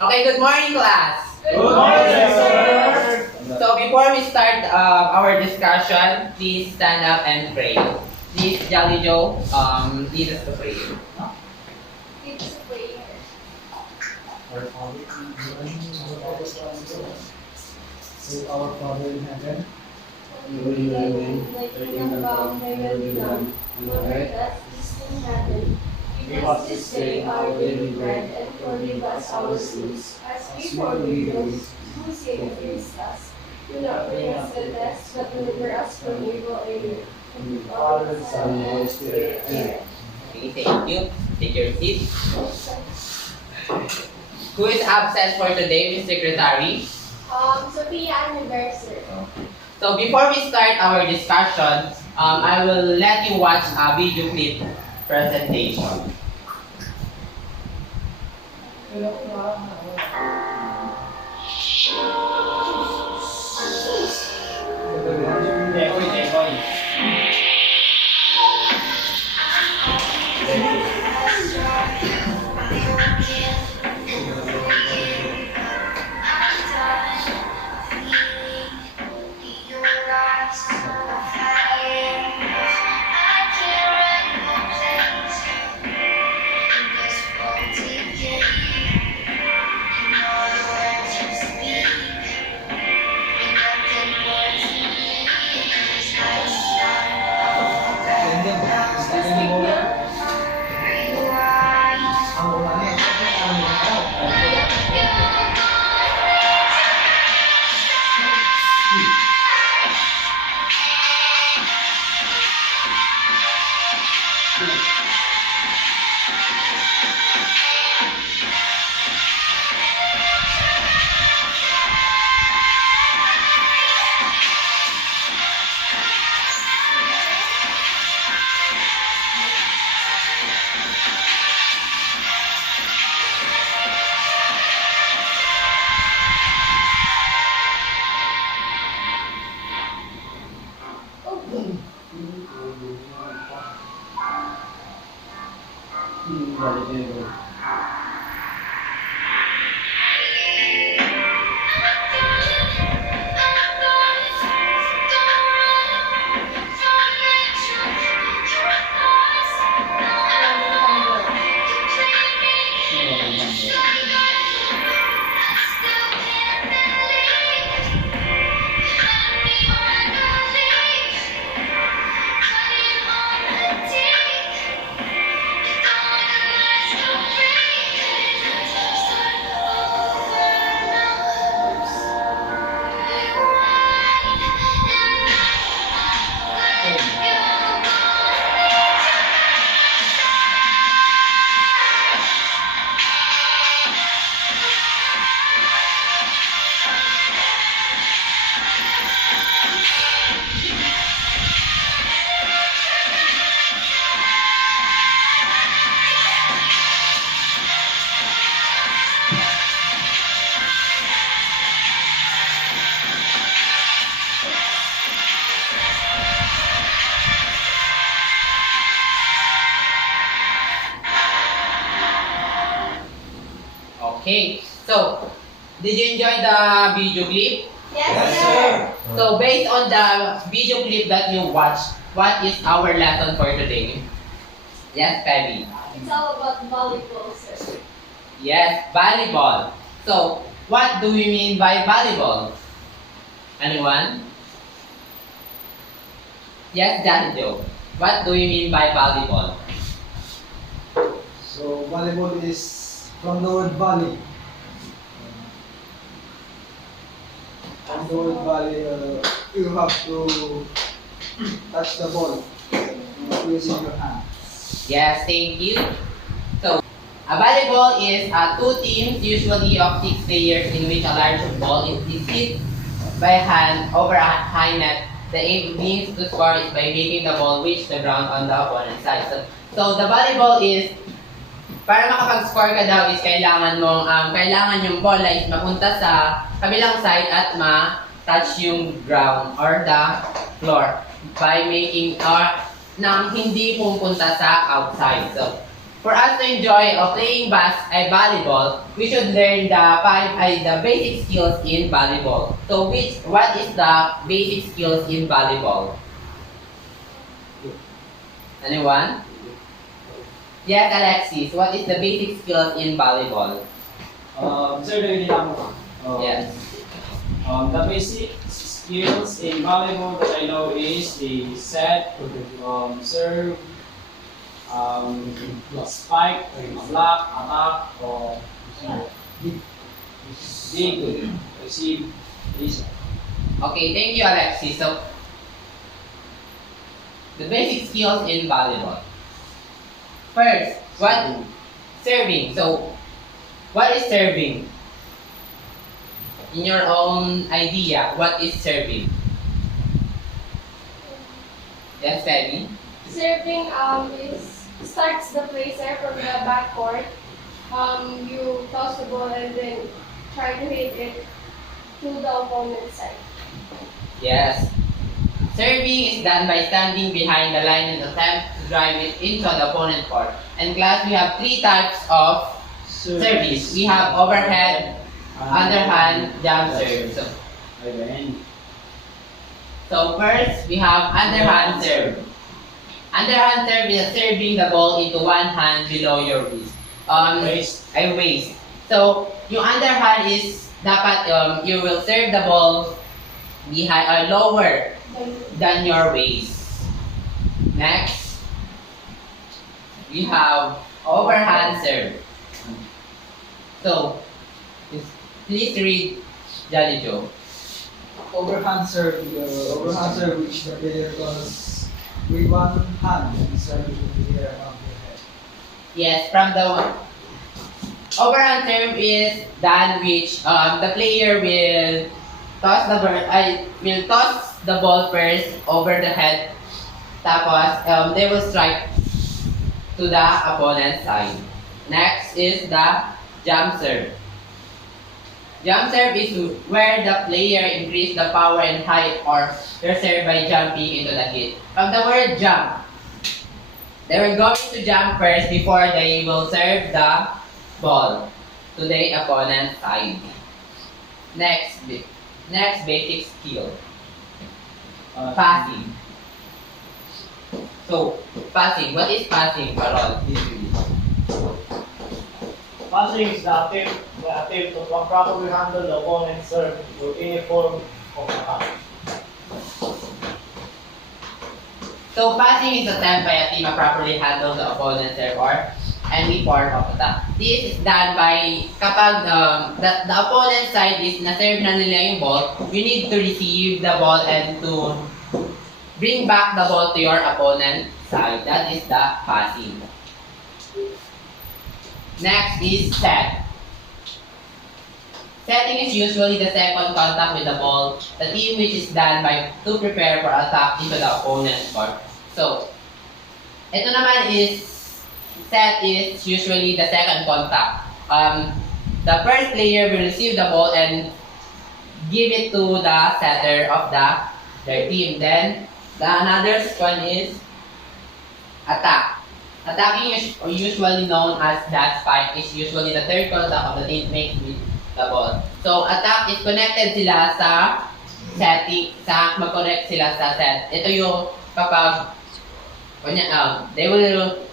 Okay, good morning, class. Good morning, sir. So before we start our discussion, please stand up and pray. Please, Jolly Joe, lead us to pray. It's a prayer. Our Father in heaven, Thy kingdom come, thy will be done, on earth as it is in heaven. Give us this day our daily bread, and forgive us our sins, as we forgive those who sin against us. Do not bring us to test, but deliver us from evil. Amen. In the Father, Son, and Holy Spirit. Amen. Okay, thank you. Take your seat. Who is absent for today, Ms. Secretary? Sophia anniversary. So before we start our discussion, I will let you watch a video clip presentation. Okay, so did you enjoy the video clip? Yes, sir. So based on the video clip that you watched, what is our lesson for today? Yes, Pebi. It's all about volleyball, sir. Yes, volleyball. So what do we mean by volleyball? Anyone? Yes, Joe. What do we mean by volleyball? so volleyball is from the word volley. From the word volley, you have to touch the ball using your hand. Yes, thank you. So, a volleyball is two teams, usually of 6 players, in which a large ball is hit by hand over a high net. The aim means to score is by making the ball reach the ground on the opponent's side. So the volleyball is, para makapag-score ka daw is kailangan yung bola is mapunta sa kabilang side at ma-touch yung ground or the floor by making or nang hindi pupunta sa outside. So, for us to enjoy playing volleyball, we should learn the basic skills in volleyball. So what is the basic skills in volleyball? Anyone? Yes, Alexis. What is the basic skills in volleyball? Sir, David Lambo. Yes. The basic skills in volleyball that I know is the set, serve, spike, block, attack, or dig, receive, release. Okay, thank you, Alexis. So, the basic skills in volleyball. First, what serving? So, what is serving? In your own idea, what is serving? Yes, Femi? Serving is starts the play, sir, from the backcourt. You toss the ball and then try to hit it to the opponent's side. Yes. Serving is done by standing behind the line and attempt to drive it into the opponent court. And class, we have three types of service. We have overhead, underhand, jump serve. So first, we have underhand serve. Underhand serve is serving the ball into one hand below your wrist. Waist. So, yung underhand is dapat you will serve the ball behind or lower than your waist. Next, we have overhand serve. So, please read Jolly Joe. Overhand serve, which the player does with one hand and serve in the air above your head. Yes, from the overhand serve is done which the player will toss the ball first over the head. Tapos they will strike to the opponent's side. Next is the jump serve. Jump serve is where the player increase the power and height or their serve by jumping into the hit. From the word jump, they were going to jump first before they will serve the ball to the opponent's side. Next basic skill. Passing. So, passing. What is passing, Carol? Passing is the attempt to properly handle the opponent's serve through any form of attack. So, passing is attempt by a team to properly handle the opponent's serve or any form of attack. This is done by kapag the opponent's side is na-serve na nila yung ball, you need to receive the ball and to bring back the ball to your opponent's side. That is the passing. Next is set. Setting is usually the second contact with the ball, the team which is done by to prepare for attack into the opponent's court. So, ito naman is set is usually the second contact. The first player will receive the ball and give it to the setter of their team. Then, another one is attack. Attacking is usually known as that spike is usually the third contact of the team makes with the ball. So, attack is connected sila sa setting, mag-connect sila sa set. Ito yung kapag they will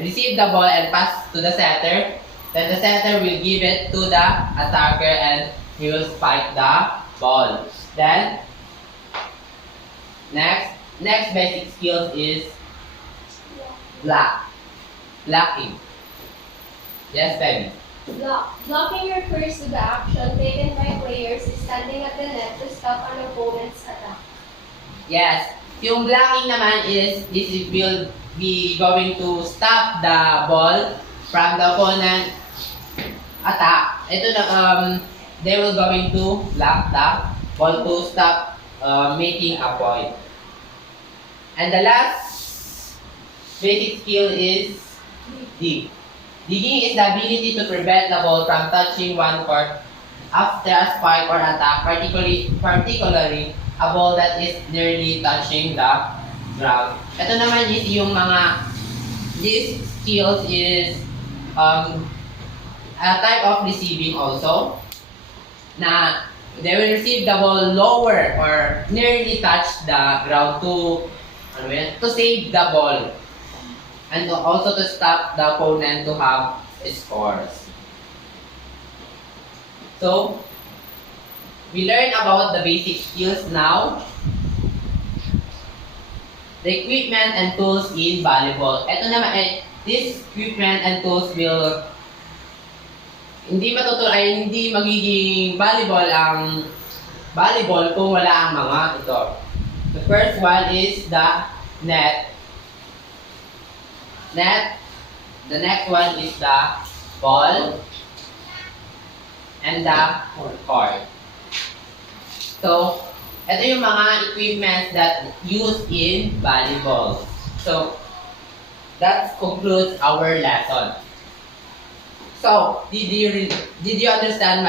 receive the ball and pass to the setter. Then the setter will give it to the attacker and he will spike the ball. Then, next basic skill is blocking. Yes, Penny. Blocking refers to the action taken by players standing at the net to stop an opponent's attack. Yes. Yung blocking naman is this will be going to stop the ball from the opponent attack. Ito na they will going to block the ball to stop making a point. And the last basic skill is dig. Digging is the ability to prevent the ball from touching one court after a spike or attack, particularly a ball that is nearly touching the ground. Ito naman is yung mga these skills is a type of receiving also. Na they will receive the ball lower or nearly touch the ground to save the ball and also to stop the opponent to have scores. So we learn about the basic skills now. The equipment and tools in volleyball. Ito naman, this equipment and tools will hindi magiging volleyball ang volleyball kung wala ang mga ito. The first one is the net. The next one is the ball and the court. So, ito yung mga equipment that used in volleyball. So, that concludes our lesson. So, did you understand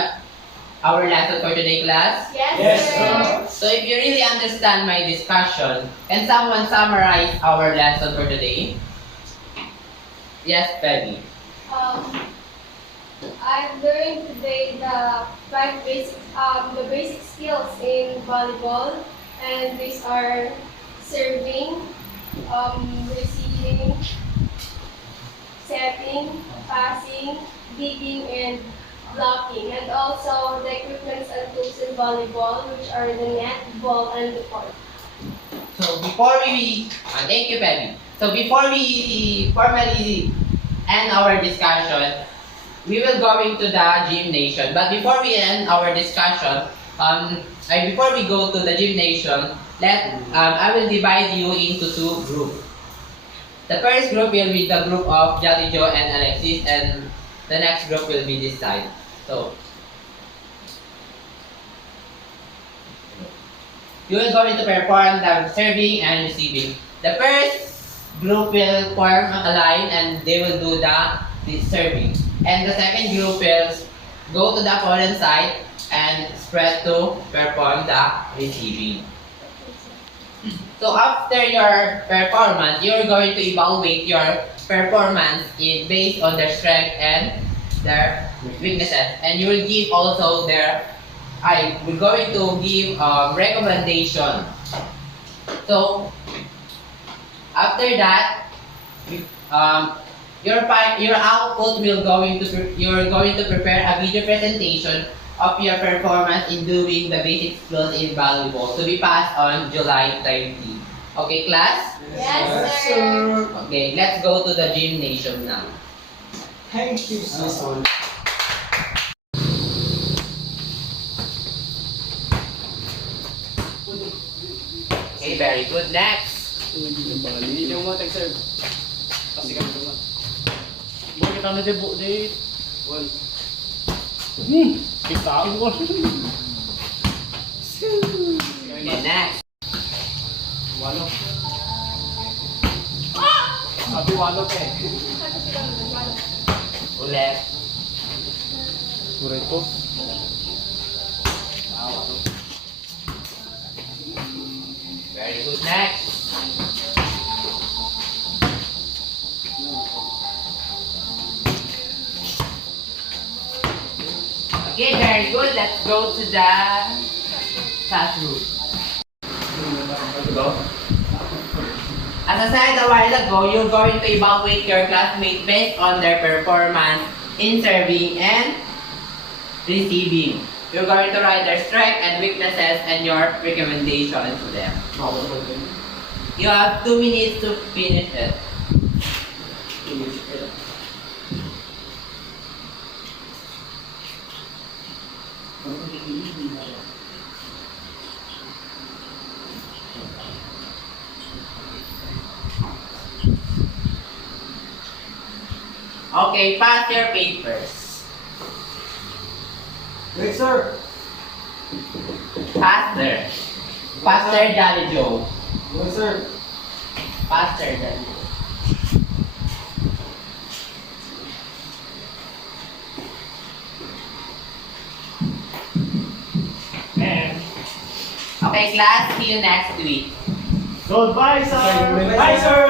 our lesson for today, class? Yes, Yes, sir. So, if you really understand my discussion, can someone summarize our lesson for today? Yes, Peggy. I've learned today the basic skills in volleyball, and these are serving, receiving, setting, passing, digging, and blocking, and also the equipments and tools in volleyball, which are the net, ball, and the court. So, before we... thank you, Peggy. So, before we formally end our discussion, we will go into the gymnasium. But before we end our discussion, before we go to the gymnasium, I will divide you into two groups. The first group will be the group of Jolly Joe and Alexis, and the next group will be this side. So, you will go into perform the serving and receiving. The first group will form a line and they will do the serving. And the second group will go to the opponent side and spread to perform the receiving. So after your performance, you're going to evaluate your performance based on their strength and their weaknesses. And you will give also we're going to give recommendation. So after that, your output you're going to prepare a video presentation of your performance in doing the basic skills in volleyball to be passed on July 30. Okay, class? Yes, sir. Okay, let's go to the gymnasium now. Thank you, sir. Okay, very good. Next. Hindi mo tag-serve. Kasi kami ito. Bukan kita na debut di. Well, Kita mo. Okay, next. walo. Sabi walo ka eh. Ulit. Sureto. Walo. Very good. Next. Okay, very good. Let's go to the classroom. As I said a while ago, you're going to evaluate your classmates based on their performance in serving and receiving. You're going to write their strengths and weaknesses and your recommendations to them. You have 2 minutes to finish it. Okay, pass your papers. Great, sir. Faster. Faster, Jolly Joe. Yes, sir. Faster, Jolly Joe. Man. Okay, class, see you next week. Goodbye, sir. Bye, sir.